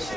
Good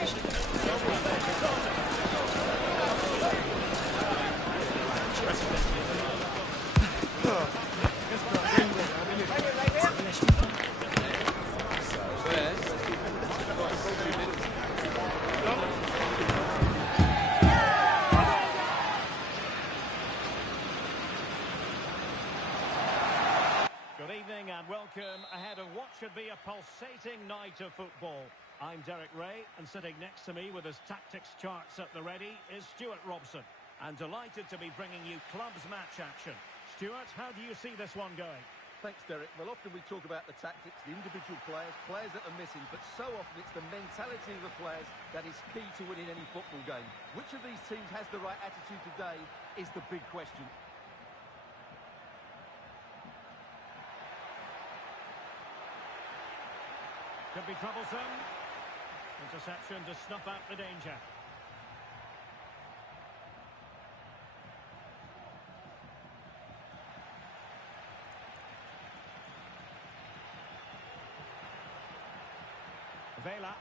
evening and welcome ahead of what should be a pulsating night of football. I'm Derek Ray, and sitting next to me with his tactics charts at the ready is Stuart Robson. And delighted to be bringing you clubs match action. Stuart, how do you see this one going? Thanks, Derek. Well, often we talk about the tactics, the individual players that are missing, but so often it's the mentality of the players that is key to winning any football game. Which of these teams has the right attitude today is the big question. Could be troublesome. Interception to snuff out the danger. Vela.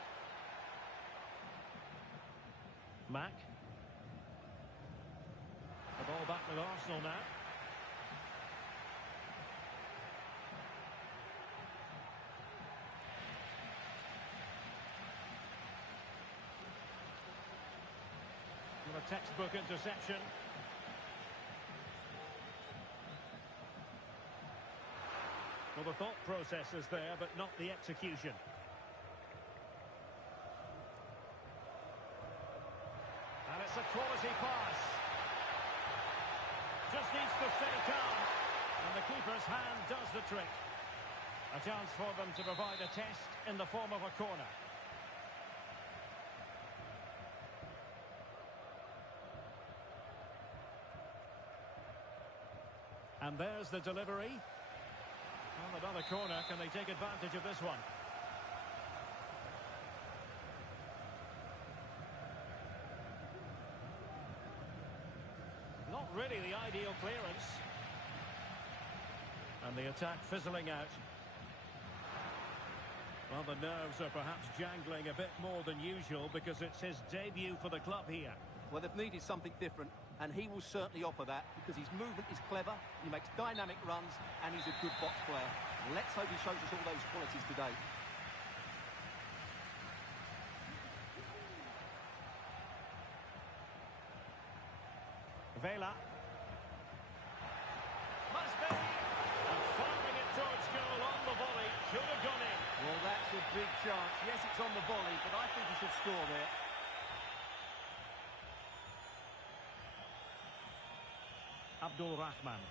Mack. The ball back with Arsenal now. A textbook interception. Well, the thought process is there, but not the execution. And it's a quality pass. Just needs to stay calm. And the keeper's hand does the trick. A chance for them to provide a test in the form of a corner. And there's the delivery. Well, another corner. Can they take advantage of this one? Not really the ideal clearance. And the attack fizzling out. Well, the nerves are perhaps jangling a bit more than usual because it's his debut for the club here. Well, they've needed something different, and he will certainly offer that because his movement is clever, he makes dynamic runs, and he's a good box player. Let's hope he shows us all those qualities today. Vela. Must be! And firing it towards goal on the volley. Should have gone in. Well, that's a big chance. Yes, it's on the volley, but I think he should score there. Abdul Rahman.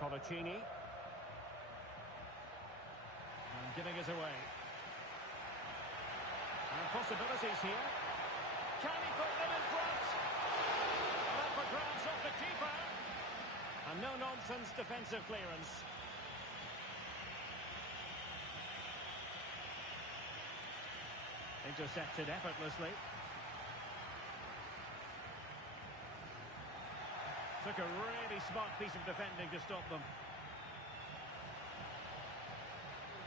Colaccini. And giving it away. And possibilities here. Can he put them in front? And up for grabs off the keeper. And no-nonsense defensive clearance. Intercepted effortlessly. Took a really smart piece of defending to stop them.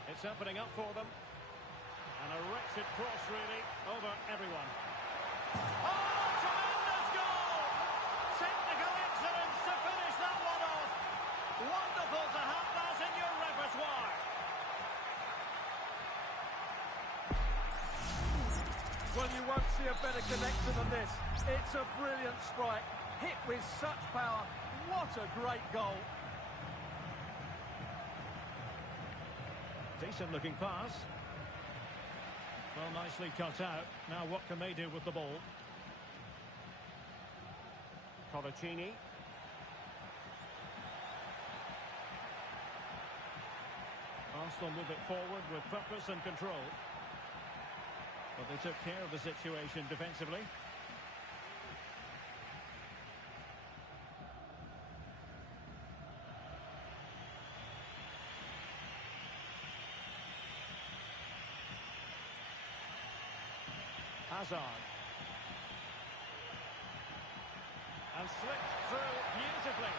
It's opening up for them. And a wretched cross, really, over everyone. Oh, tremendous goal! Technical excellence to finish that one off. Wonderful to have that in your repertoire. Well, you won't see a better connection than this. It's a brilliant strike, hit with such power. What a great goal. Decent looking pass. Well, nicely cut out. Now what can they do with the ball? Colaccini. Arsenal move it forward with purpose and control. But they took care of the situation defensively. Hazard. And slipped through beautifully.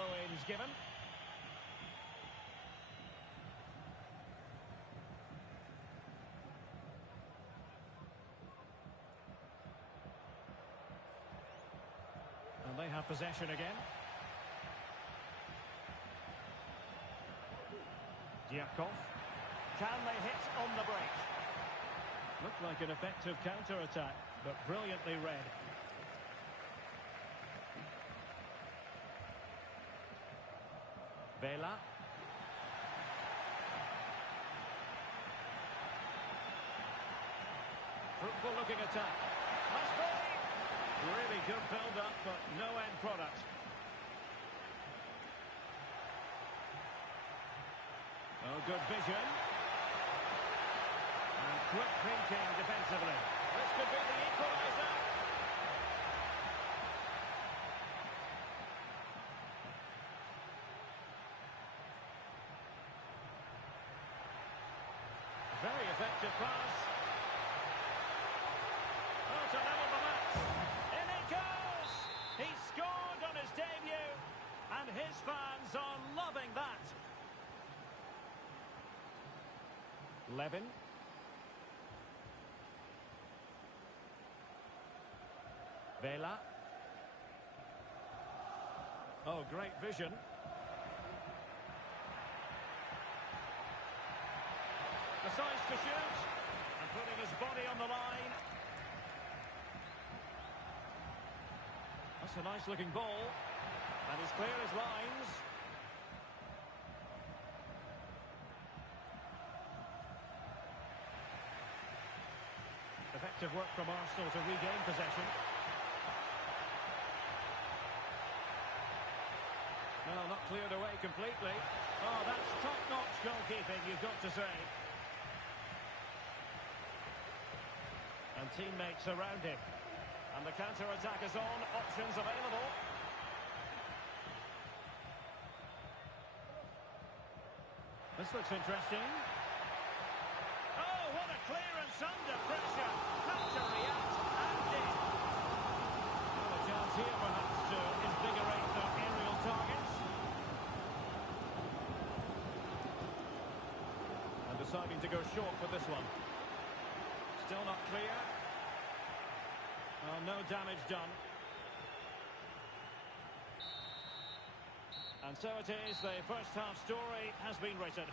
throw-ins given. And they have possession again. Diakov. Can they hit on the break? Looked like an effective counter-attack, but brilliantly read. Vela. Fruitful looking attack. Must be! Really good build-up, but no end product. Oh, good vision. And quick thinking defensively. This could be the equaliser. Very effective pass. Oh, to level the match. In it goes! He scored on his debut, and his fans are loving that. Levin. Vela. Oh, great vision. Decides to shoot, and putting his body on the line. That's a nice-looking ball, and he's clear his lines. Effective work from Arsenal to regain possession. Well, not cleared away completely. Oh, that's top-notch goalkeeping, you've got to say. And teammates around him. And the counter-attack is on, options available. This looks interesting. Oh, what a clearance under pressure. Had to react and did. Well, a chance here perhaps to invigorate their aerial targets. And deciding to go short with this one. Still not clear. Well, no damage done. And so it is, the first half story has been written.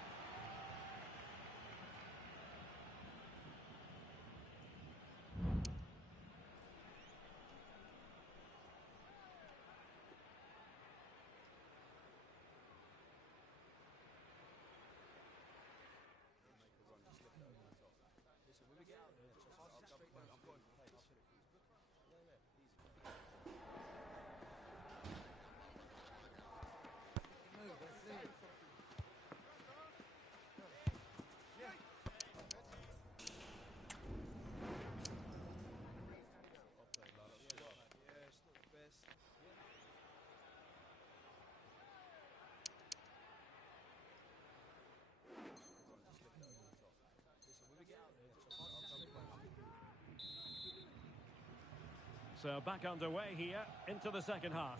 So back underway here into the second half.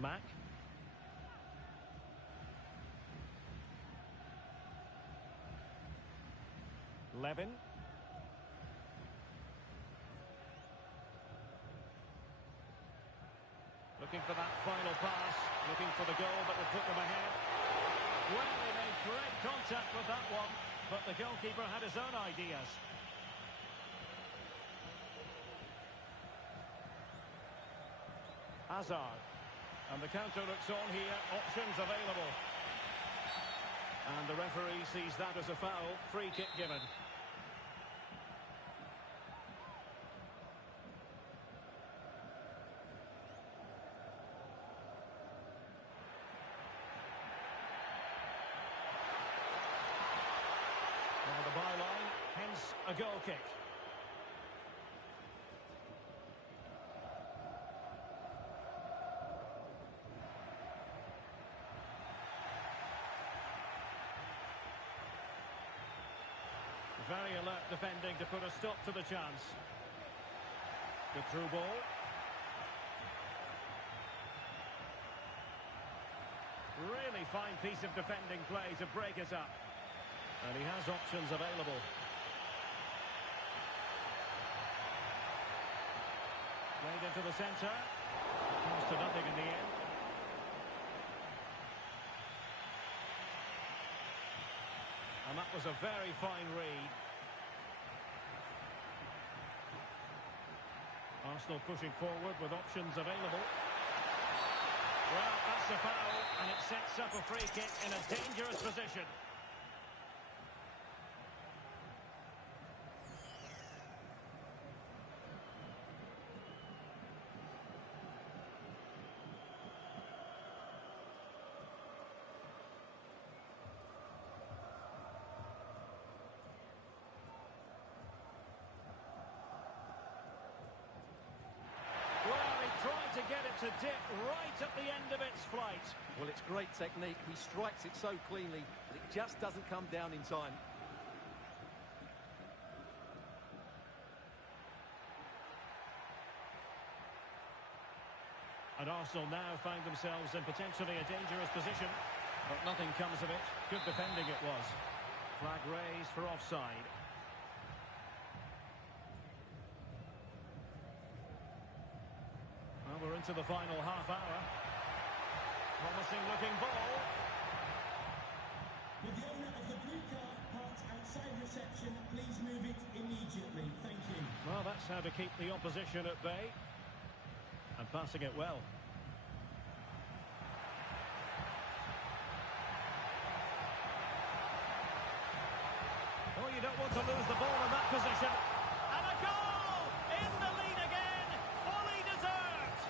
Mack. Levin. Looking for that final pass, looking for the goal that would put them ahead. Well, they made great contact with that one, but the goalkeeper had his own ideas. Hazard. And the counter looks on here, options available. And the referee sees that as a foul, free kick given. Over the byline, hence a goal kick. Very alert defending to put a stop to the chance. Good through ball. Really fine piece of defending play to break it up. And he has options available. Played into the centre. Comes to nothing in the end. And that was a very fine read. Arsenal pushing forward with options available. Well, that's a foul, and it sets up a free kick in a dangerous position. Tried to get it to dip right at the end of its flight. Well, it's great technique. He strikes it so cleanly, but it just doesn't come down in time. And Arsenal now find themselves in potentially a dangerous position, but nothing comes of it. Good defending it was. Flag raised for offside. Well, we're into the final half hour. Promising looking ball. With the owner of the blue car parked outside reception, please move it immediately. Thank you. Well, that's how to keep the opposition at bay. And passing it well. Oh, you don't want to lose the ball in that position. And a goal! In the lead again! Fully deserved!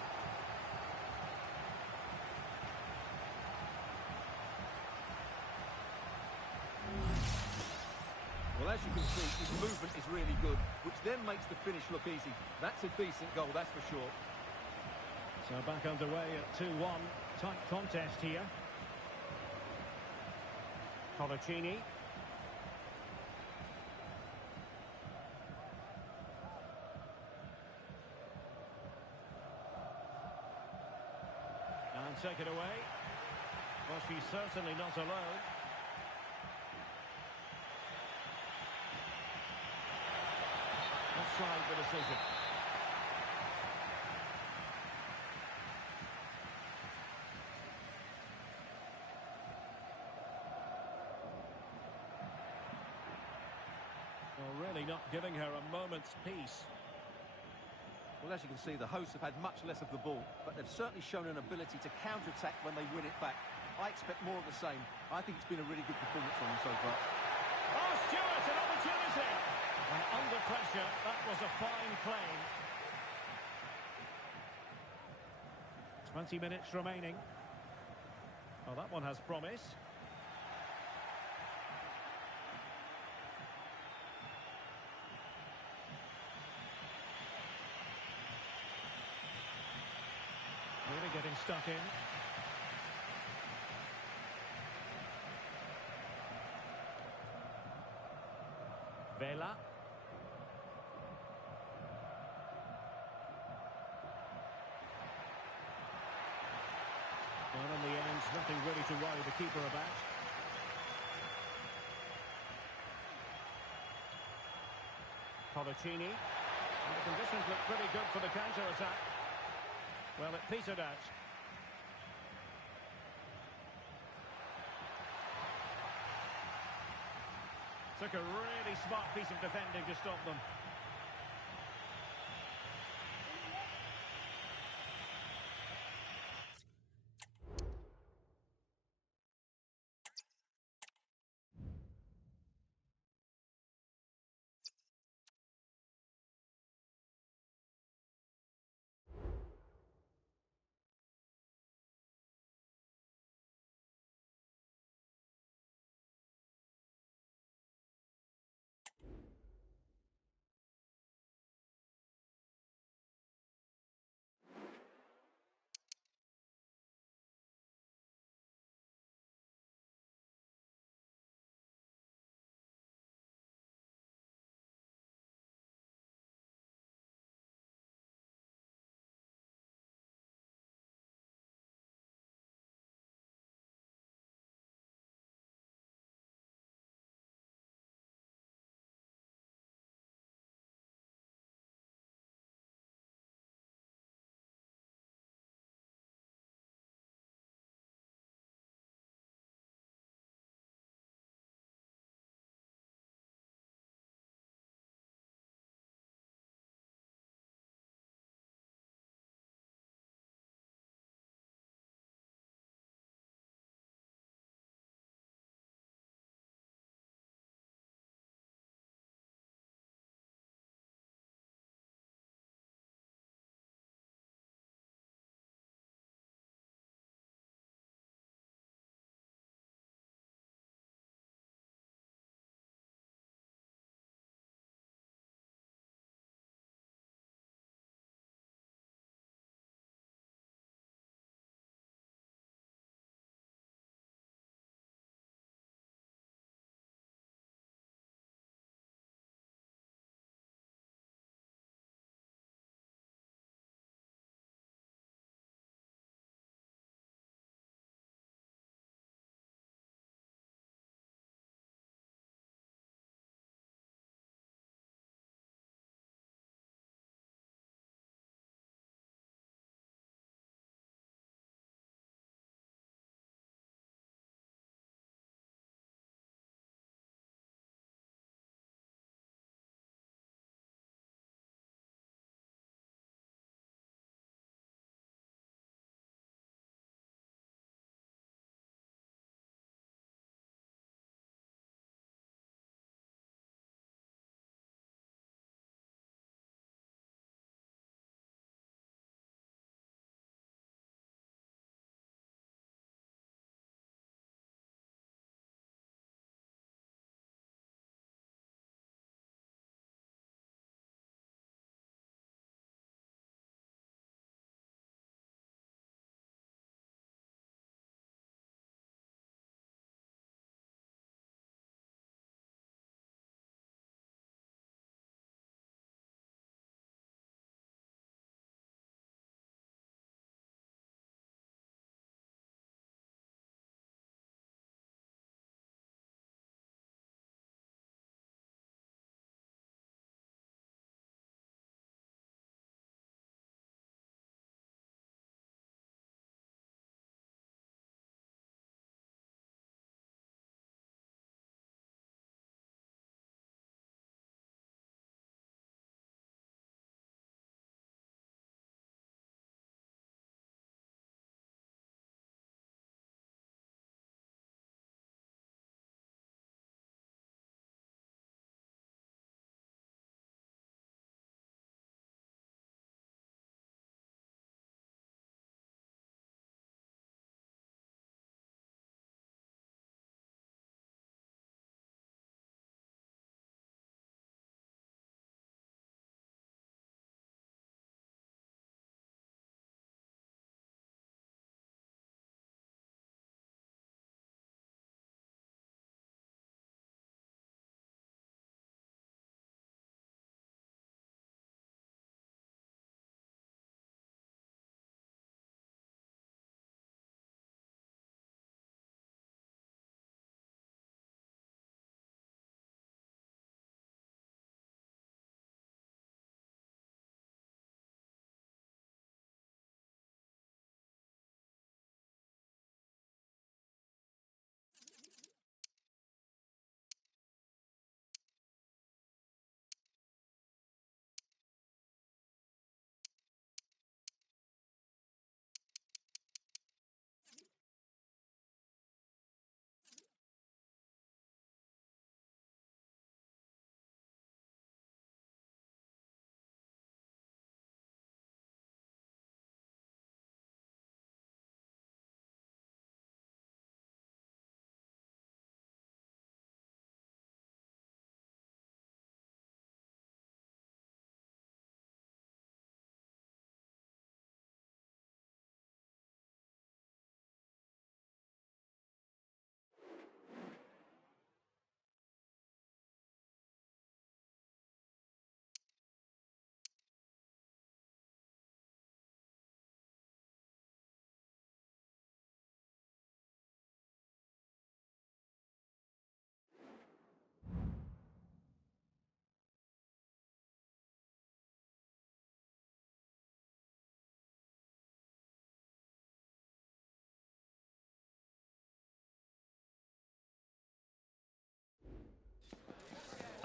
Well, as you can see, his movement is really good, which then makes the finish look easy. That's a decent goal, that's for sure. So back underway at 2-1. Tight contest here. Colaccini. And take it away. Well, she's certainly not alone. Offside the decision. Well, really not giving her a moment's peace. Well, as you can see, the hosts have had much less of the ball, but they've certainly shown an ability to counter-attack when they win it back. I expect more of the same. I think it's been a really good performance from them so far. Oh, Stewart, an opportunity! And under pressure, that was a fine claim. 20 minutes remaining. Oh, that one has promise. Really getting stuck in. Vela. Well, in the end, nothing really to worry the keeper about. Colaccini. And the conditions look pretty good for the counter-attack. Well, it petered out. Took a really smart piece of defending to stop them.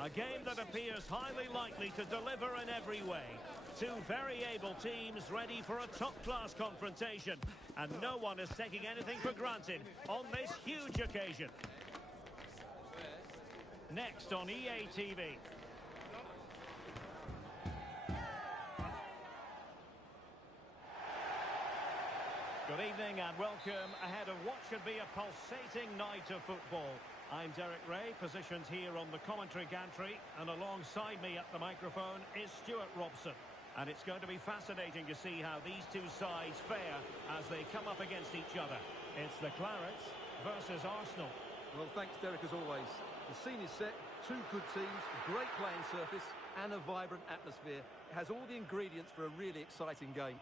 A game that appears highly likely to deliver in every way. Two very able teams ready for a top-class confrontation. And no one is taking anything for granted on this huge occasion. Next on EA TV. Good evening and welcome ahead of what should be a pulsating night of football. I'm Derek Ray, positioned here on the commentary gantry, and alongside me at the microphone is Stuart Robson. And it's going to be fascinating to see how these two sides fare as they come up against each other. It's the Clarets versus Arsenal. Well, thanks, Derek, as always. The scene is set, two good teams, great playing surface, and a vibrant atmosphere. It has all the ingredients for a really exciting game.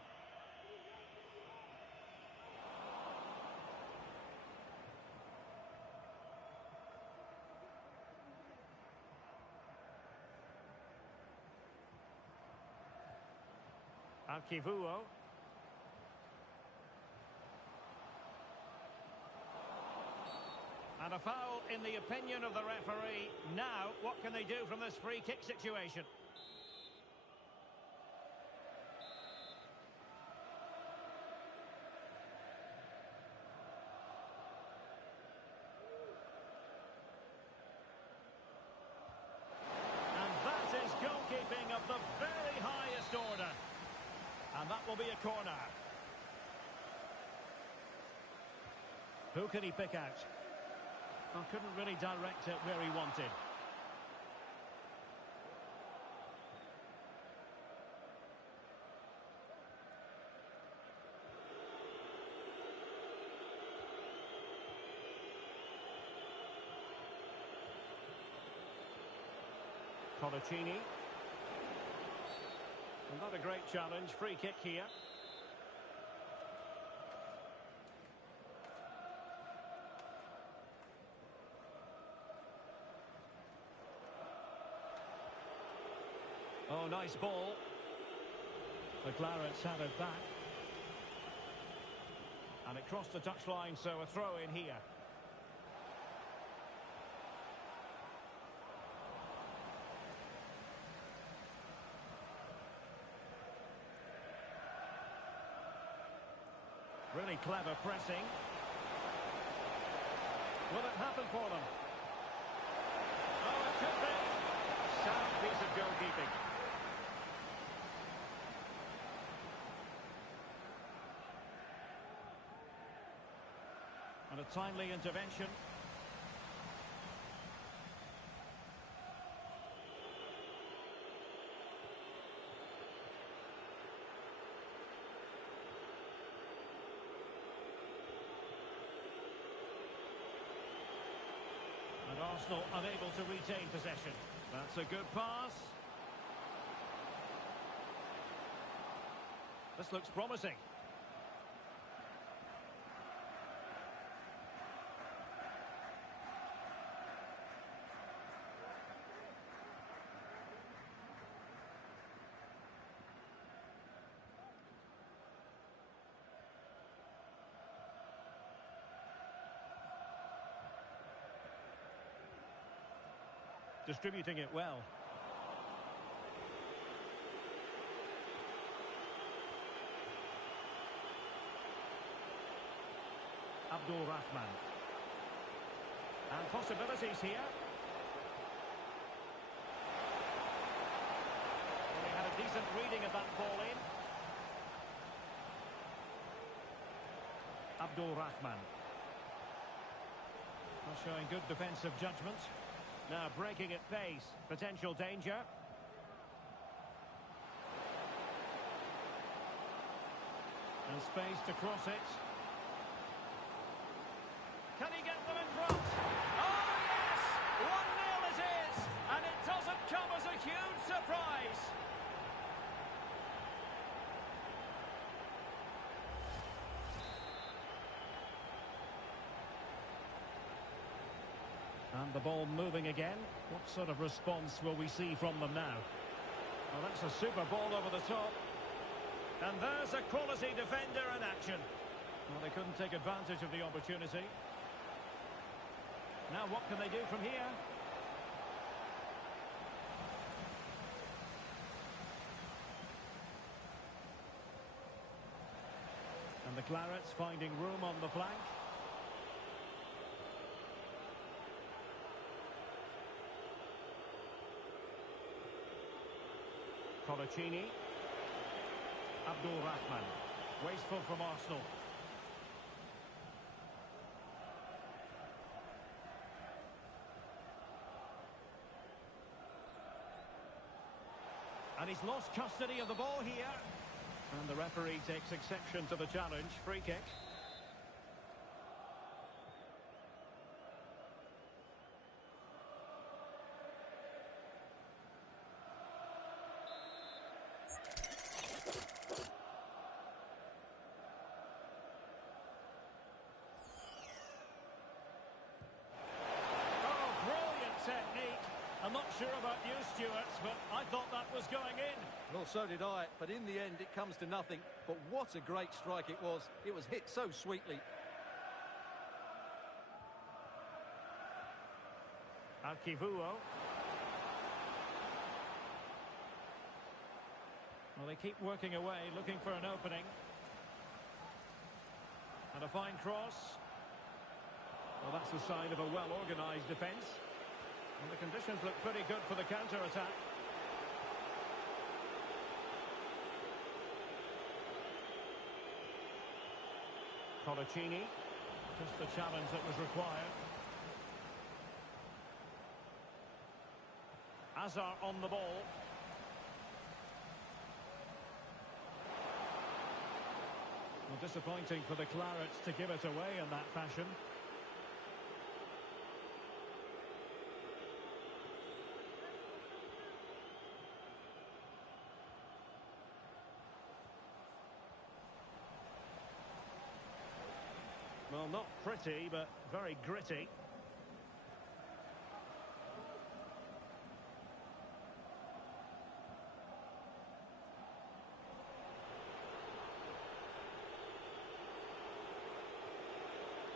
Arquivuo. And a foul in the opinion of the referee. Now, what can they do from this free kick situation? And that is goalkeeping of the very highest order. And that will be a corner. Who can he pick out? Well, couldn't really direct it where he wanted. Colaccini. Not a great challenge. Free kick here. Oh, nice ball. The Clarets had it back. And it crossed the touchline, so a throw in here. Really clever pressing. Will it happen for them? Oh, it could be. Sound piece of goalkeeping. And a timely intervention. And Arsenal unable to retain possession. That's a good pass. This looks promising. Distributing it well. Abdul Rahman. And possibilities here. Well, he had a decent reading of that ball in. Abdul Rahman. Well, showing good defensive judgment. Now breaking at pace. Potential danger. And space to cross it. Can he get them in front? Oh, yes! 1-0 it is! And it doesn't come as a huge surprise. And the ball moving again. What sort of response will we see from them now? Well, that's a super ball over the top. And there's a quality defender in action. Well, they couldn't take advantage of the opportunity. Now what can they do from here? Clarets finding room on the flank. Colaccini. Abdul Rahman. Wasteful from Arsenal. And he's lost custody of the ball here. And the referee takes exception to the challenge. Free kick. Oh, brilliant technique. I'm not sure about you, Stuart, but I thought that was going in. Well, so did I, but in the end it comes to nothing. But what a great strike it was. It was hit so sweetly. Arquivuo. Well, they keep working away, looking for an opening. And a fine cross. Well, that's the sign of a well-organised defence. And the conditions look pretty good for the counter-attack. Colaccini. Just the challenge that was required. Azar on the ball. Well, disappointing for the Clarets to give it away in that fashion. Well, not pretty, but very gritty.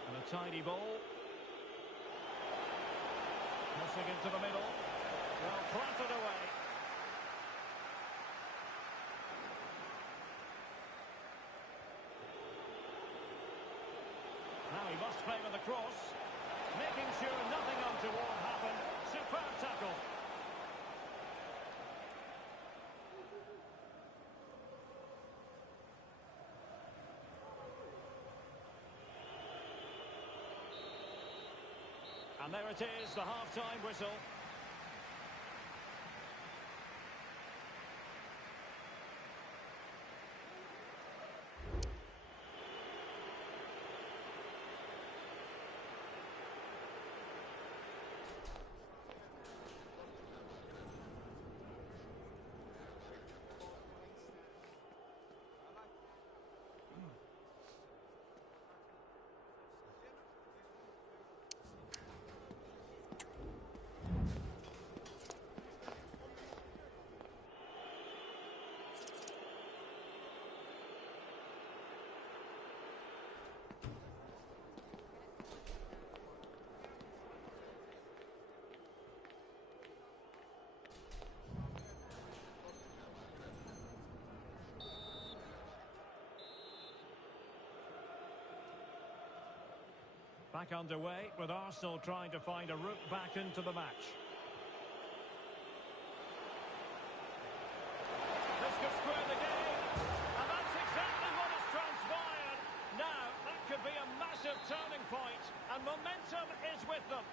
And a tiny ball. Crossing into the middle. Well, clattered away. Now he must favour the cross, making sure nothing untoward happened. Superb tackle. And there it is, the half-time whistle. Back underway with Arsenal trying to find a route back into the match. This could square the game, and that's exactly what has transpired. Now, that could be a massive turning point, and momentum is with them.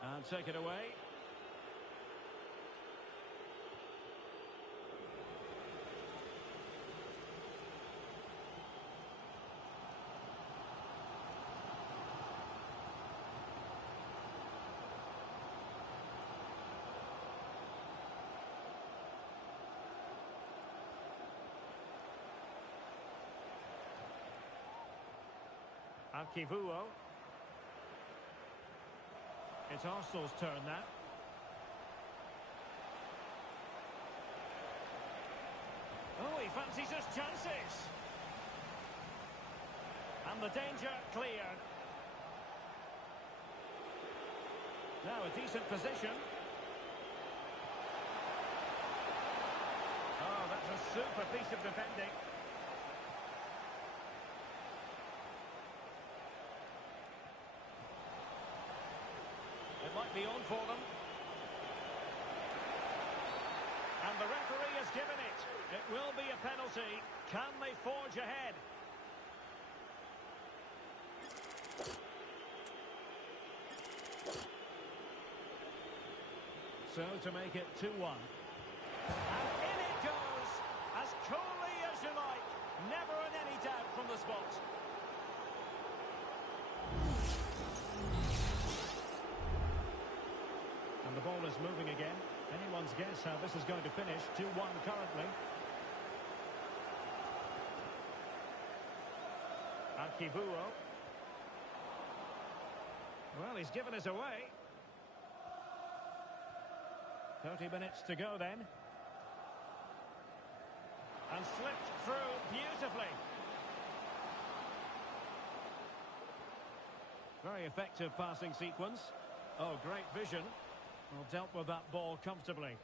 And take it away. Arquivuo. It's Arsenal's turn now. Oh, he fancies his chances. And the danger cleared. Now a decent position. Oh, that's a super piece of defending. It might be on for them. And the referee has given it. It will be a penalty. Can they forge ahead? So to make it 2-1. And in it goes, as coolly as you like. Never in any doubt from the spot. And the ball is moving again. Anyone's guess how this is going to finish. 2-1 currently. Arquivuo. Well, he's given us away. 30 minutes to go then. And slipped through beautifully. Very effective passing sequence. Oh, great vision. Well, dealt with that ball comfortably.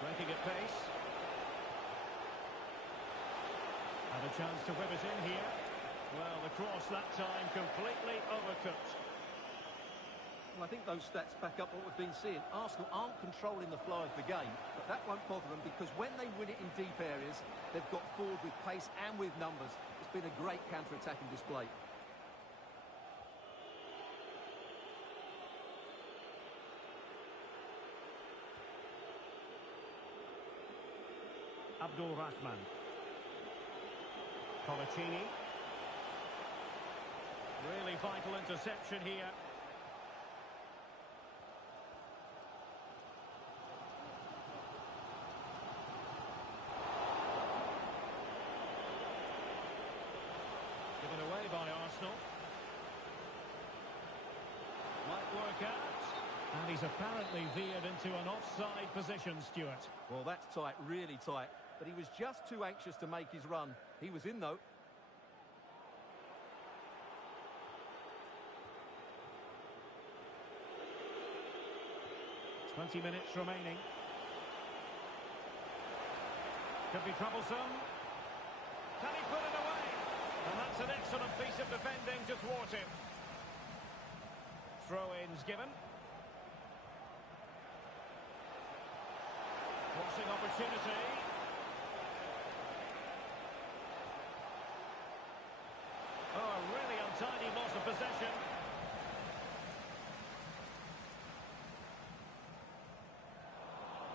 Breaking at pace. And a chance to whip it in here. Well, the cross that time completely overcooked. Well, I think those stats back up what we've been seeing. Arsenal aren't controlling the flow of the game, but that won't bother them because when they win it in deep areas, they've got forward with pace and with numbers. It's been a great counter-attacking display. Abdul Rahman. Colaccini. Really vital interception here. Given away by Arsenal. Might work out. And he's apparently veered into an offside position, Stuart. Well, that's tight, really tight. But he was just too anxious to make his run. He was in, though. 20 minutes remaining. Could be troublesome. Can he put it away? And that's an excellent piece of defending to thwart him. Throw-ins given. Crossing opportunity. Oh, a really untidy loss of possession.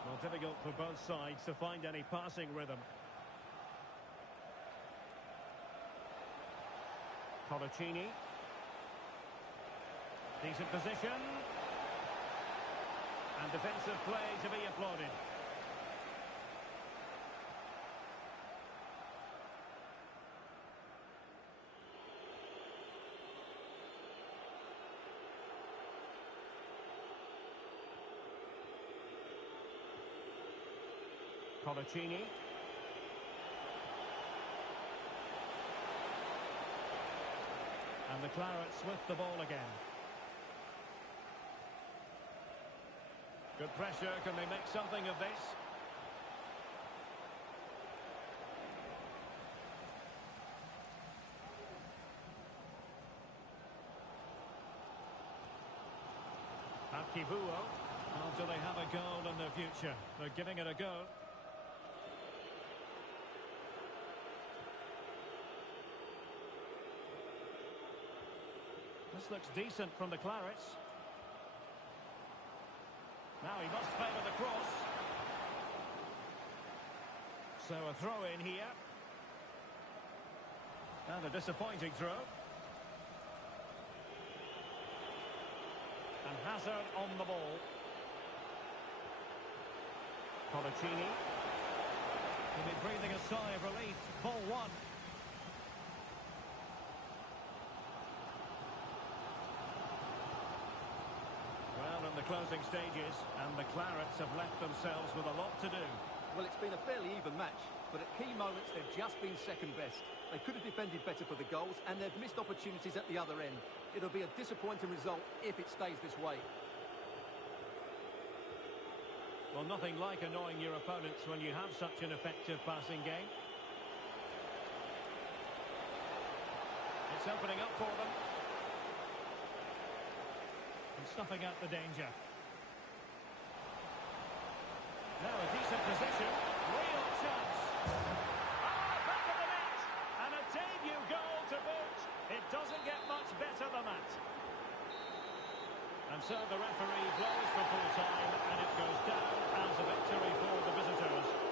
Well, difficult for both sides to find any passing rhythm. Colaccini. Decent position. And defensive play to be applauded. Colaccini. And the Clarets with the ball again. Good pressure. Can they make something of this? Arquivuo. Well, do they have a goal in their future? They're giving it a go. This looks decent from the Clarets. Now he must favour the cross. So a throw in here. And a disappointing throw. And Hazard on the ball. Colaccini. He'll be breathing a sigh of relief. Ball one. closing stages, and the Clarets have left themselves with a lot to do. Well, it's been a fairly even match, but at key moments they've just been second best. They could have defended better for the goals, and they've missed opportunities at the other end. It'll be a disappointing result if it stays this way. Well, nothing like annoying your opponents when you have such an effective passing game. It's opening up for them. And snuffing out the danger. Now a decent position. Real chance. Back of the net. And a debut goal to boot. It doesn't get much better than that. And so the referee blows for full time, and it goes down as a victory for the visitors.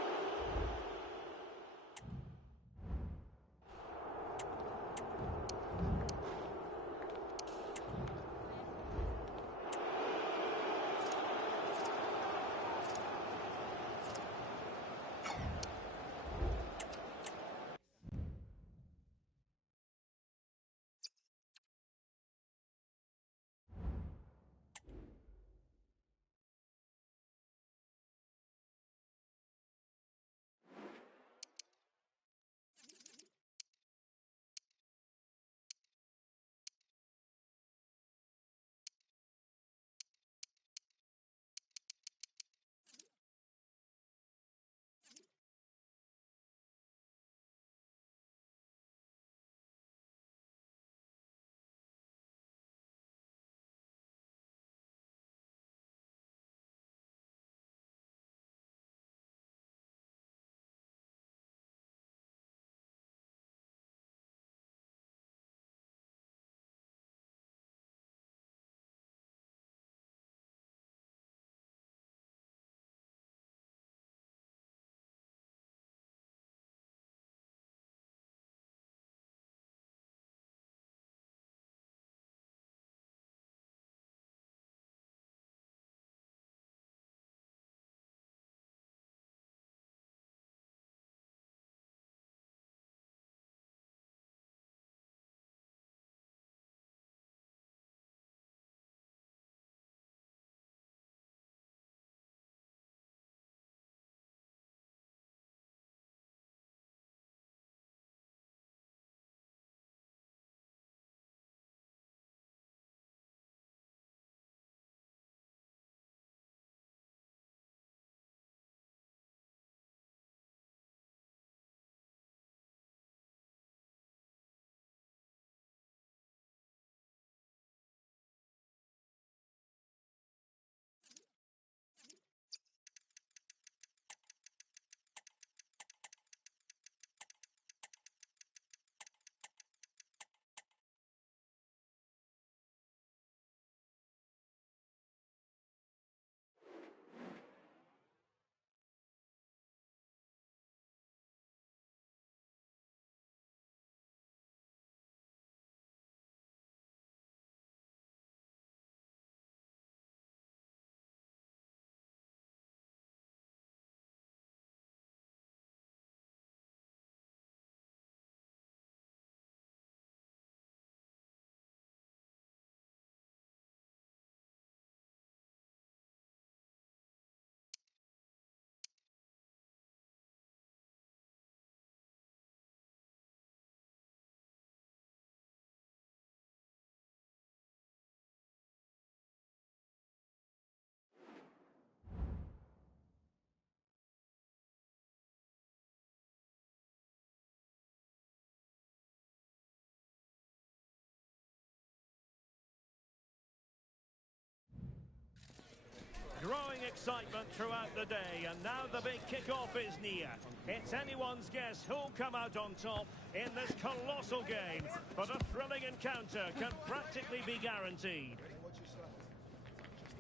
Growing excitement throughout the day, and now the big kick-off is near. It's anyone's guess who'll come out on top in this colossal game, but a thrilling encounter can practically be guaranteed.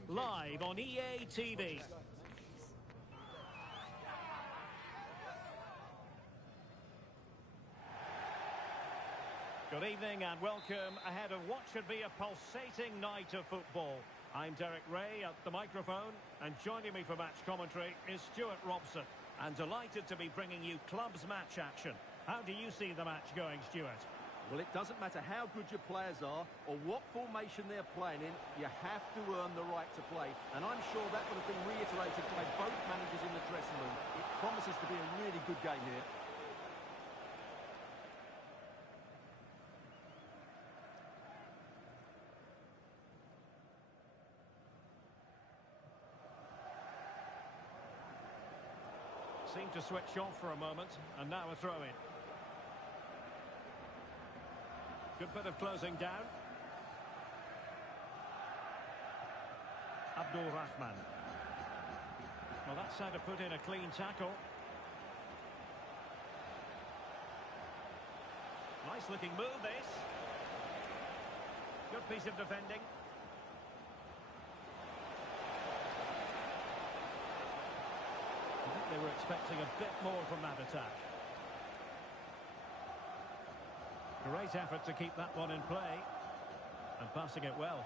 Live on EA TV. Good evening and welcome ahead of what should be a pulsating night of football. I'm Derek Ray at the microphone, and joining me for match commentary is Stuart Robson. And delighted to be bringing you clubs match action. How do you see the match going, Stuart? Well, it doesn't matter how good your players are or what formation they're playing in, you have to earn the right to play. And I'm sure that would have been reiterated by both managers in the dressing room. It promises to be a really good game here. Seemed to switch off for a moment, and now a throw-in. Good bit of closing down. Abdul Rahman. Well, that's how to put in a clean tackle. Nice looking move, this. Good piece of defending. I think they were expecting a bit more from that attack. Great effort to keep that one in play. And passing it well.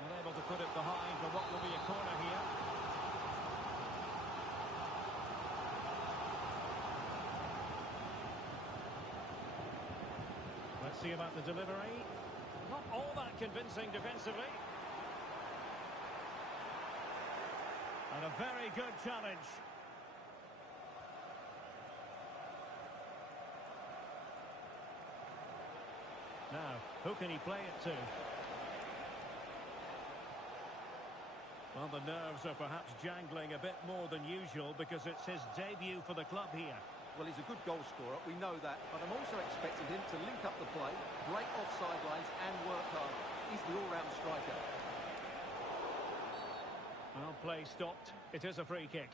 Not able to put it behind for what will be a corner here. Let's see about the delivery. Not all that convincing defensively. And a very good challenge. Now, who can he play it to? Well, the nerves are perhaps jangling a bit more than usual because it's his debut for the club here. Well, he's a good goal scorer, we know that, but I'm also expecting him to link up the play, break offside lines and work hard. He's the all-round striker. Well, play stopped. It is a free kick.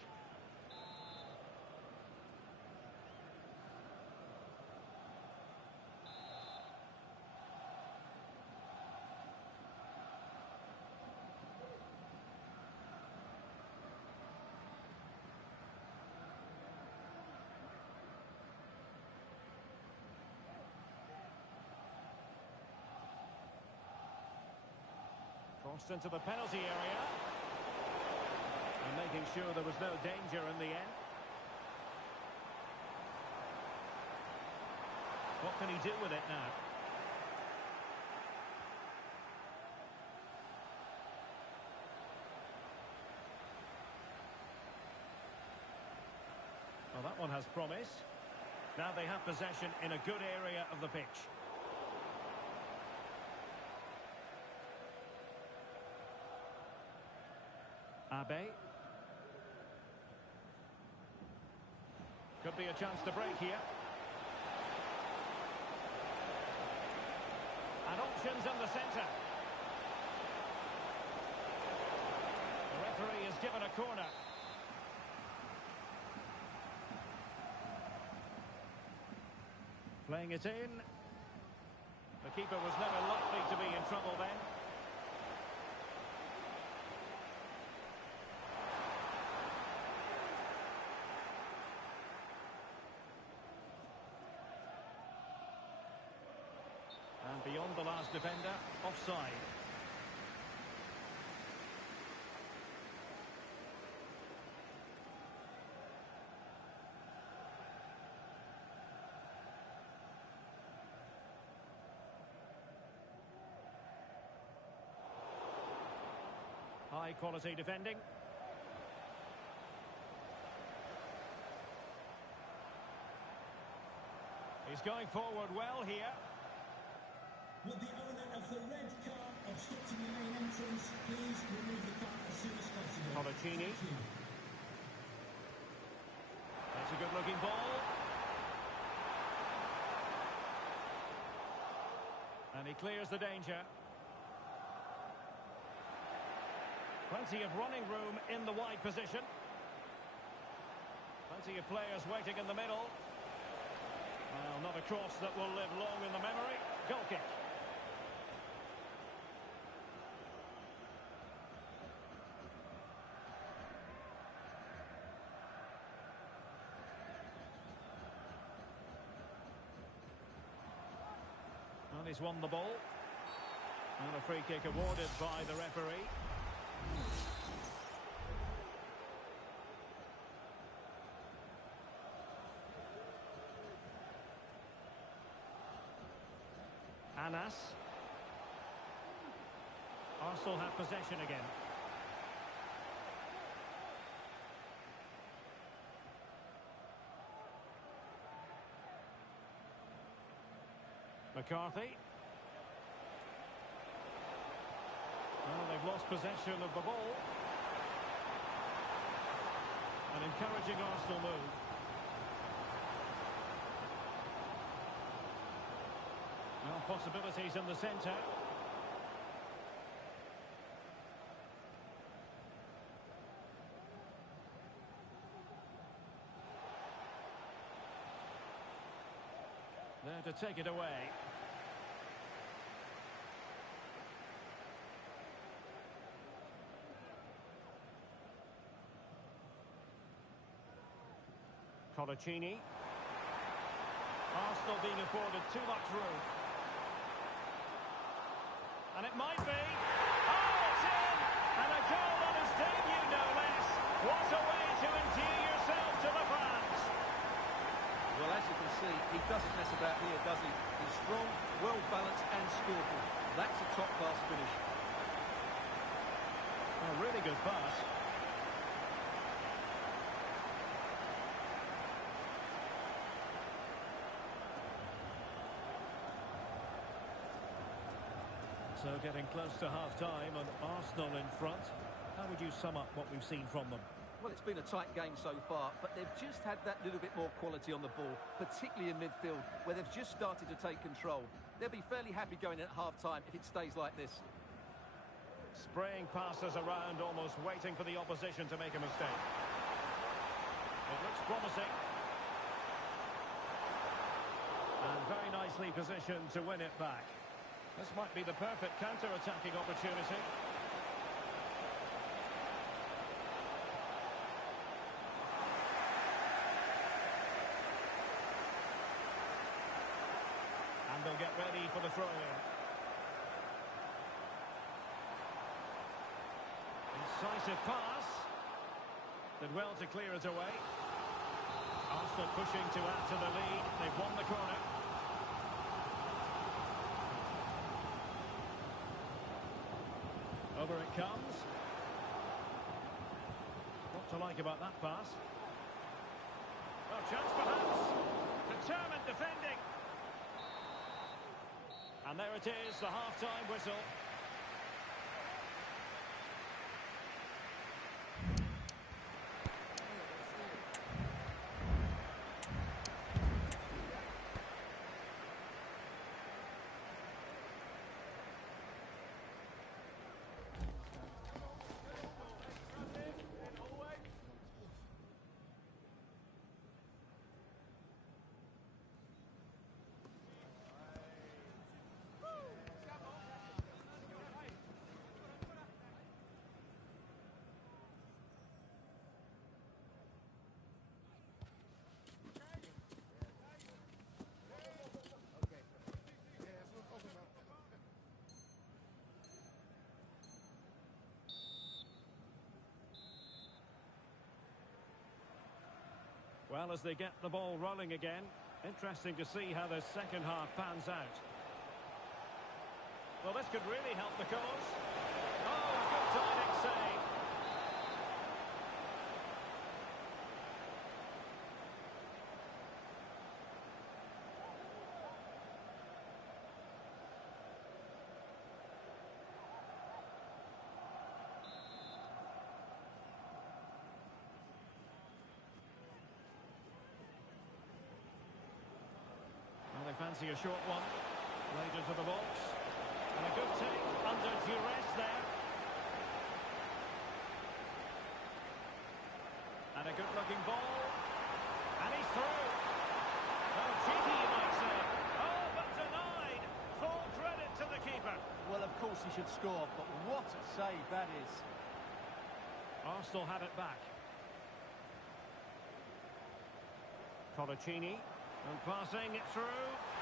Crossed into the penalty area. And making sure there was no danger in the end. What can he do with it now? Well, that one has promise. Now they have possession in a good area of the pitch. Abe. Could be a chance to break here. And options in the centre. The referee is given a corner. Playing it in. The keeper was never likely to be in trouble then. And beyond the last defender, offside. High quality defending. He's going forward well here. Will the owner of the red car obstructing the main entrance please remove the car as soon as possible? Colaccini. That's a good looking ball. And he clears the danger. Plenty of running room in the wide position. Plenty of players waiting in the middle. Well, not a cross that will live long in the memory. Goal kick. And he's won the ball. And a free kick awarded by the referee. Anas. Arsenal have possession again. McCarthy. Well, they've lost possession of the ball. An encouraging Arsenal move. Well, possibilities in the centre. There to take it away. Colaccini. Arsenal being afforded too much room. And it might be. Oh, it's in! And a goal on his debut, no less. What a way to endear yourself to the fans. Well, as you can see, he doesn't mess about here, does he? He's strong, well-balanced and skillful. That's a top-class finish. A really good pass. So getting close to half-time and Arsenal in front. How would you sum up what we've seen from them? Well, it's been a tight game so far, but they've just had that little bit more quality on the ball, particularly in midfield, where they've just started to take control. They'll be fairly happy going at half-time if it stays like this. Spraying passes around, almost waiting for the opposition to make a mistake. It looks promising. And very nicely positioned to win it back. This might be the perfect counter-attacking opportunity. And they'll get ready for the throw-in. Incisive pass. Did well to clear it away. Arsenal pushing to add to the lead. They've won the corner. Over it comes. What to like about that pass? Well, chance perhaps. Determined defending. And there it is, the half-time whistle. Well, as they get the ball rolling again, interesting to see how the second half pans out. Well, this could really help the cause. Oh, good timing save. They fancy a short one. Played into the box. And a good take under duress there. And a good-looking ball. And he's through. Oh, cheeky, you might say. Oh, but denied. Full credit to the keeper. Well, of course he should score, but what a save that is. Arsenal have it back. Colaccini. And passing it through.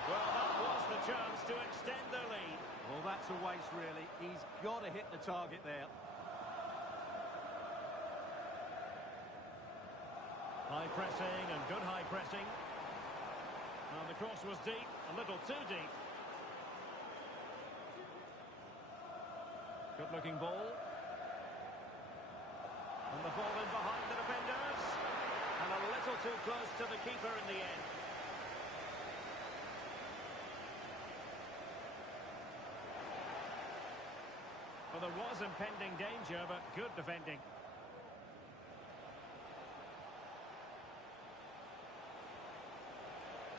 Well, that was the chance to extend their lead. Well, that's a waste, really. He's got to hit the target there. High pressing and good high pressing. And the cross was deep, a little too deep. Good-looking ball. And the ball in behind the defenders. And a little too close to the keeper in the end. Well, there was impending danger, but good defending.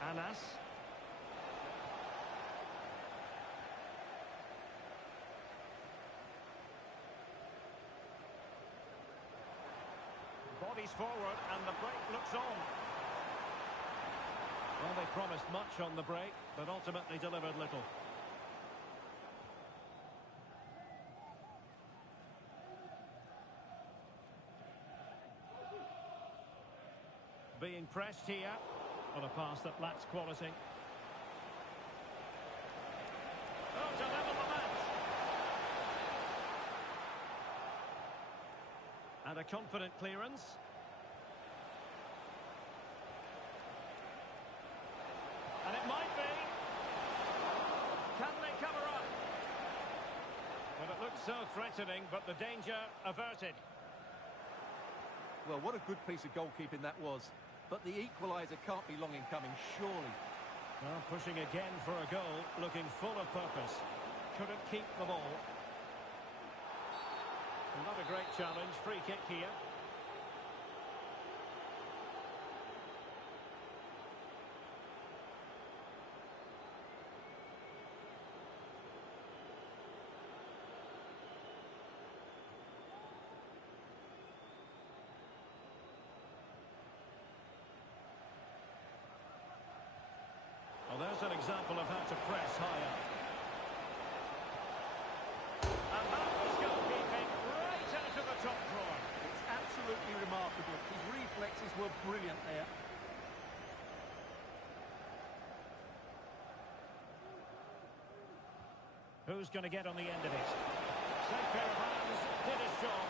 Anas. Bodies forward and the break looks on. Well, they promised much on the break, but ultimately delivered little. Being pressed here on a pass that lacks quality. Oh, to level the match. And a confident clearance. And it might be. Can they cover up? Well, it looked so threatening, but the danger averted. Well, what a good piece of goalkeeping that was. But the equaliser can't be long in coming, surely. Well, pushing again for a goal, looking full of purpose. Couldn't keep the ball. Not a great challenge, free kick here. Well, there's an example of how to press high up. And that was goalkeeping right out of the top drawer. It's absolutely remarkable. His reflexes were brilliant there. Who's going to get on the end of it? Safe pair of hands, did his job.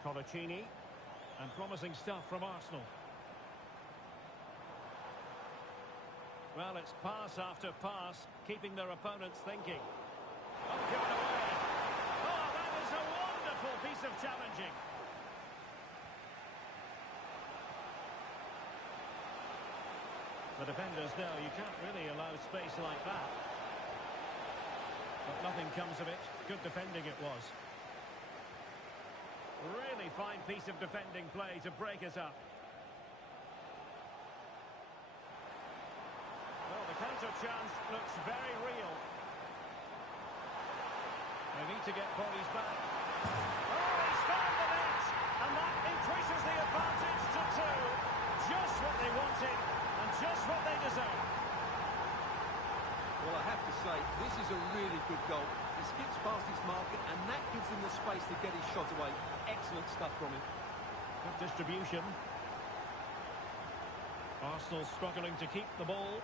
Colaccini, and promising stuff from Arsenal. Well, it's pass after pass, keeping their opponents thinking. Oh, given away. Oh, that is a wonderful piece of challenging. The defenders know you can't really allow space like that. But nothing comes of it. Good defending it was. Really fine piece of defending play to break us up. Well, the counter chance looks very real. They need to get bodies back. Oh, he's found the net! And that increases the advantage to 2. Just what they wanted, and just what they deserve. Well, I have to say, this is a really good goal. He skips past his marker, and that gives him the space to get his shot away. Excellent stuff from him. Good distribution. Arsenal struggling to keep the ball.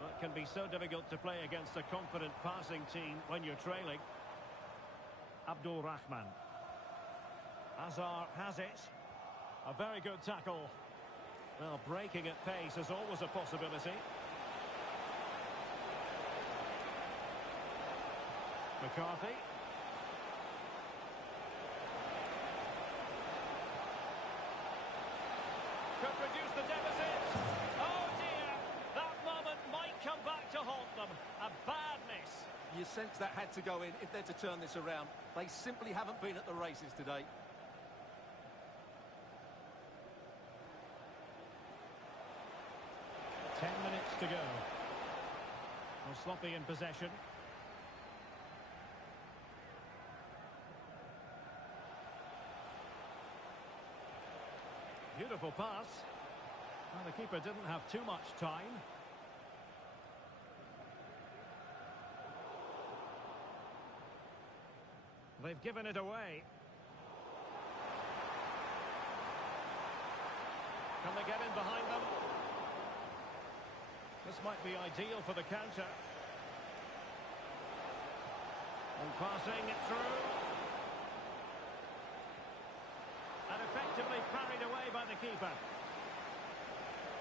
Well, it can be so difficult to play against a confident passing team when you're trailing. Abdul Rahman. Hazard has it. A very good tackle. Well, breaking at pace is always a possibility. McCarthy. Could reduce the deficit. Oh dear! That moment might come back to haunt them. A bad miss. You sense that had to go in if they're to turn this around. They simply haven't been at the races today. To go. Well, sloppy in possession. Beautiful pass. Well, the keeper didn't have too much time. They've given it away. Can they get in behind them? This might be ideal for the counter. And passing it through. And effectively parried away by the keeper.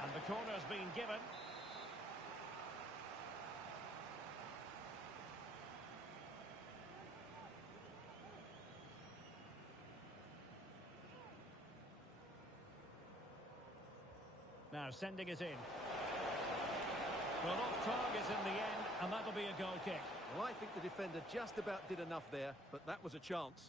And the corner's been given. Now sending it in. Well, off target in the end, and that'll be a goal kick. Well, I think the defender just about did enough there, but that was a chance.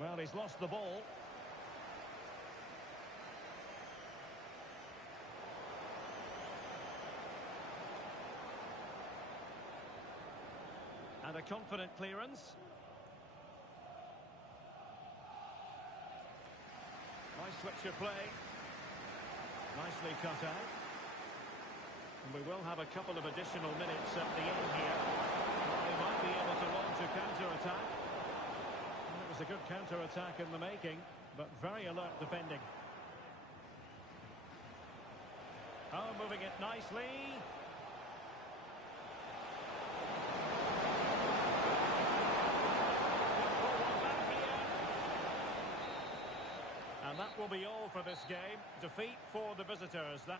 Well, he's lost the ball. And a confident clearance. Nice switch of play. Nicely cut out. And we will have a couple of additional minutes at the end here. They might be able to launch a counter-attack. Well, it was a good counter-attack in the making, but very alert defending. Oh, moving it nicely. And that will be all for this game. Defeat for the visitors. That